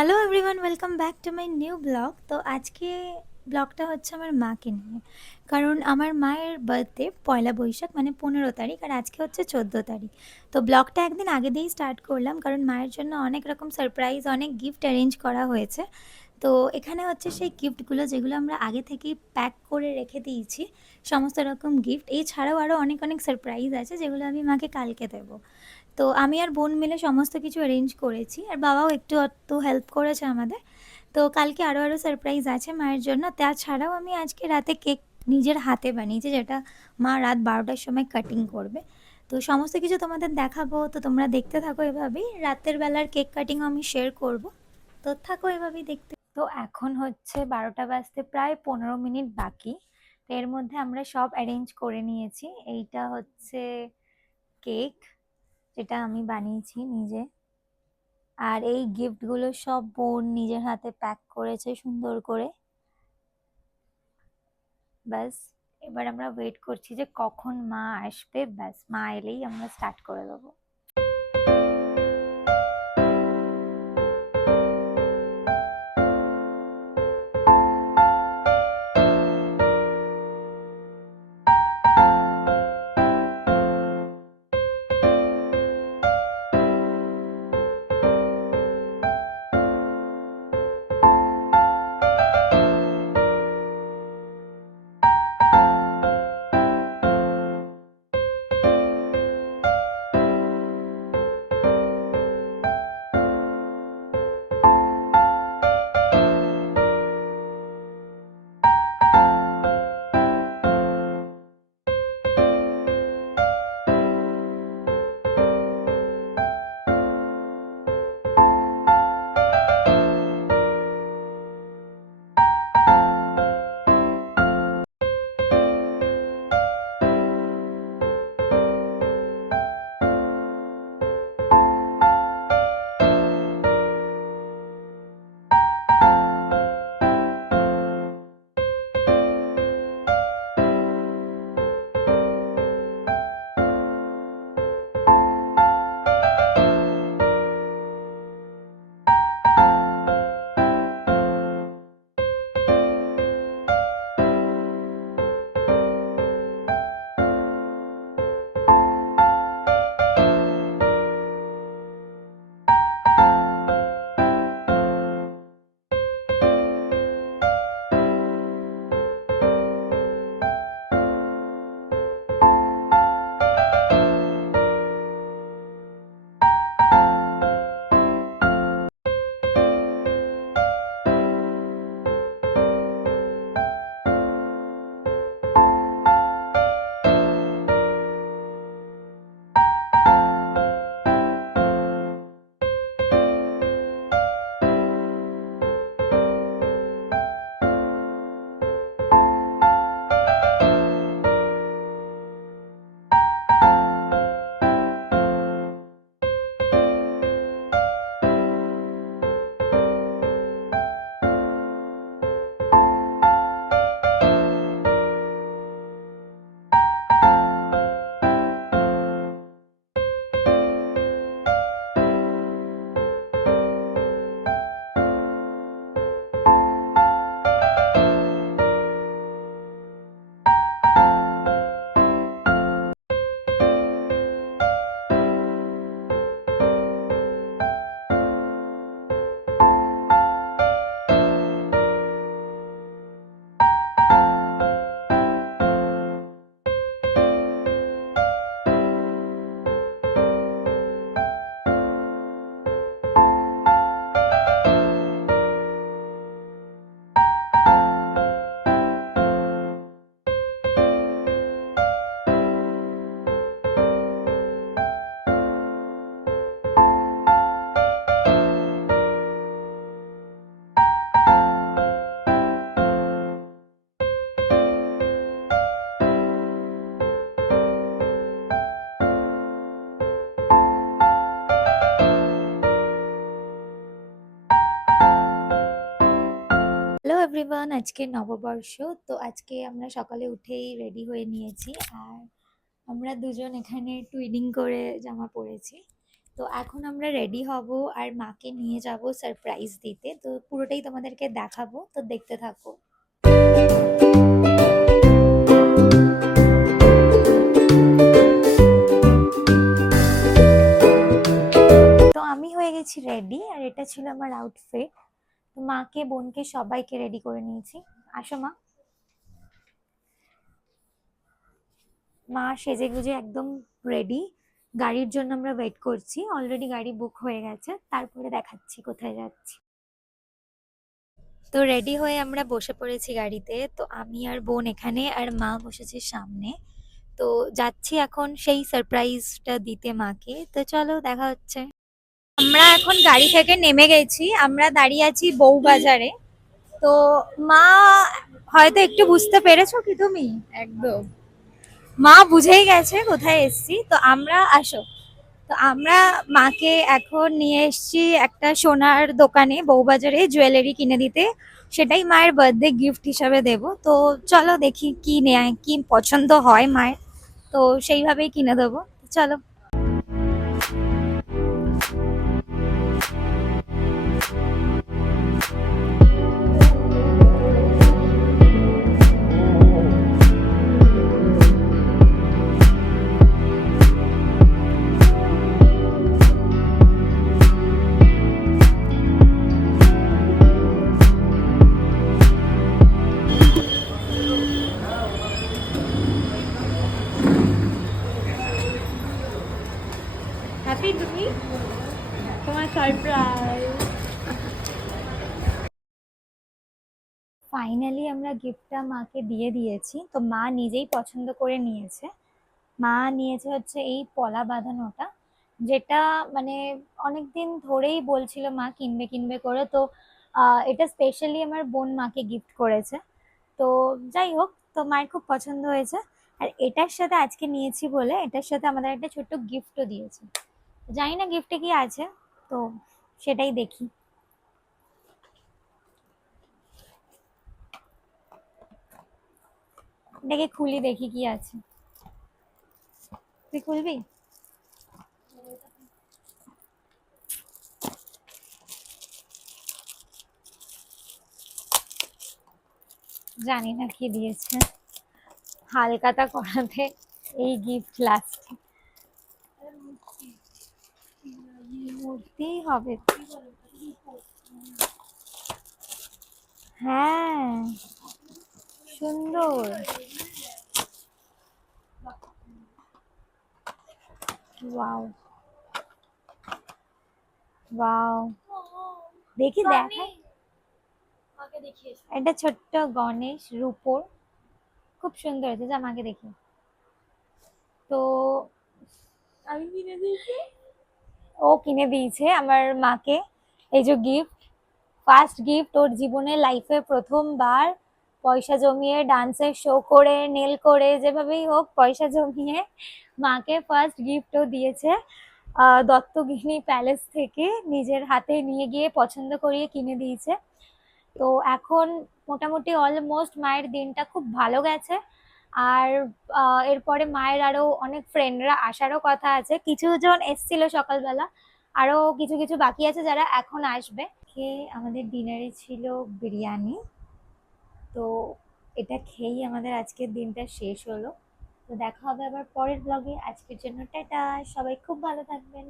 Hello everyone, welcome back to my new blog. তো আজকে ব্লগটা হচ্ছে আমার মাকে নিয়ে। কারণ আমার মায়ের বার্থডে পয়লা বৈশাখ মানে 15 তারিখ, আর আজকে হচ্ছে 14 তারিখ। তো ব্লগটা একদিন আগে দিয়েই স্টার্ট করলাম, কারণ মায়ের জন্য অনেক রকম সারপ্রাইজ, অনেক গিফট অ্যারেঞ্জ করা হয়েছে। তো এখানে হচ্ছে সেই গিফটগুলো যেগুলো আমরা আগে থেকেই প্যাক করে রেখে দিয়েছি, সমস্ত রকম গিফট। এছাড়াও আরও অনেক অনেক সারপ্রাইজ আছে যেগুলো আমি মাকে কালকে দেবো। তো আমি আর বোন মিলে সমস্ত কিছু অ্যারেঞ্জ করেছি, আর বাবাও একটু একটু হেল্প করেছে আমাদের। তো কালকে আরও সারপ্রাইজ আছে মায়ের জন্য। তাছাড়াও আমি আজকে রাতে কেক নিজের হাতে বানিয়েছি, যেটা মা রাত 12টার সময় কাটিং করবে। তো সমস্ত কিছু তোমাদের দেখাবো, তো তোমরা দেখতে থাকো এভাবেই। রাতের বেলার কেক কাটিংও আমি শেয়ার করব, তো থাকো এভাবেই দেখতে। তো এখন হচ্ছে 12টা বাজতে প্রায় 15 মিনিট বাকি। তো এর মধ্যে আমরা সব অ্যারেঞ্জ করে নিয়েছি। এইটা হচ্ছে কেক, যেটা আমি বানিয়েছি নিজে। আর এই গিফটগুলো সব বোন নিজের হাতে প্যাক করেছে সুন্দর করে। ব্যাস, এবার আমরা ওয়েট করছি যে কখন মা আসবে। ব্যাস, মা এলেই আমরা স্টার্ট করে দেবো। হ্যালো এভরিওয়ান, আজকে নববর্ষ। তো আজকে আমরা সকালে উঠেই রেডি হয়ে নিয়েছি, আর আমরা দুজন এখানে টুইনিং করে জামা পরেছি। তো এখন আমরা রেডি হব আর মাকে নিয়ে যাব সারপ্রাইজ দিতে। তো পুরোটাই তোমাদেরকে দেখাবো, তো দেখতে থাকো। তো আমি হয়ে গেছি রেডি, আর এটা ছিল আমার আউটফিট। তো মাকে, বোনকে, সবাইকে রেডি করে নিয়েছি। আসো মা। মা সেজে গুজে একদম রেডি। গাড়ির জন্য আমরা ওয়েট করছি, অলরেডি গাড়ি বুক হয়ে গেছে, তারপরে দেখাচ্ছি কোথায় যাচ্ছি। তো রেডি হয়ে আমরা বসে পড়েছি গাড়িতে। তো আমি আর বোন এখানে, আর মা বসেছে সামনে। তো যাচ্ছি এখন সেই সারপ্রাইজটা দিতে মাকে। তো চলো দেখা হচ্ছে। আমরা এখন গাড়ি থেকে নেমে গেছি, আমরা দাঁড়িয়ে আছি বউবাজারে। তো মা, হয়তো একটু বুঝতে পেরেছো কি তুমি? একদম। মা বুঝেই গেছে কোথায় এসেছি। তো আমরা আসো। তো আমরা মাকে এখন নিয়ে এসেছি একটা সোনার দোকানে, বউবাজারে জুয়েলারি কিনে দিতে। সেটাই মায়ের বার্থডে গিফট হিসাবে দেব। তো চলো দেখি কি নেয়, কি পছন্দ হয় মায়ের, তো সেইভাবেই কিনে দেবো। চলো। হ্যাপি তুমি, তোমার সারপ্রাইজ। ফাইনালি আমরা গিফটটা মাকে দিয়ে দিয়েছি। তো মা নিজেই পছন্দ করে নিয়েছে। মা নিয়েছে হচ্ছে এই পলা বাঁধানোটা, যেটা মানে অনেকদিন ধরেই বলছিল মা কিনবে কিনবে করে। তো এটা স্পেশালি আমার বোন মাকে গিফট করেছে। তো যাই হোক, তো মায়ের খুব পছন্দ হয়েছে। আর এটার সাথে আজকে নিয়েছি বলে এটার সাথে আমাদের একটা ছোট্ট গিফটও দিয়েছে। জানি না গিফটে কি আছে, তো সেটাই দেখি। এটাকে খুলি, দেখি কি আছে। তুই খুলবি? জানি না কি দিয়েছে, হালকাতা করাতে এই গিফট লাস্ট। মূর্তি হবে। হ্যাঁ, সুন্দর। ওয়াও, ওয়াও, দেখি দেখা। এটা ছোট্ট গণেশ রূপোর, খুব সুন্দর হয়েছে। যা মাকে দেখি। তো আমি কিনে দিয়েছি, ও কিনে দিয়েছে আমার মাকে এই যে গিফট। ফার্স্ট গিফট ওর জীবনে, লাইফে প্রথমবার পয়সা জমিয়ে ডান্সের শো করে, নেল করে, যেভাবেই হোক পয়সা জমিয়ে মাকে ফার্স্ট গিফটও দিয়েছে। দত্তগিরি প্যালেস থেকে নিজের হাতে নিয়ে গিয়ে পছন্দ করিয়ে কিনে দিয়েছে। তো এখন মোটামুটি অলমোস্ট মায়ের দিনটা খুব ভালো গেছে। আর এরপরে মায়ের আরো অনেক ফ্রেন্ডরা আসারও কথা আছে, কিছু জন এসছিল সকালবেলা, আরো কিছু কিছু বাকি আছে যারা এখন আসবে। আমাদের ডিনারে ছিল বিরিয়ানি। তো এটা খেয়েই আমাদের আজকের দিনটা শেষ হলো। তো দেখা হবে আবার পরের ব্লগে। আজকের জন্য টাটা, সবাই খুব ভালো থাকবেন।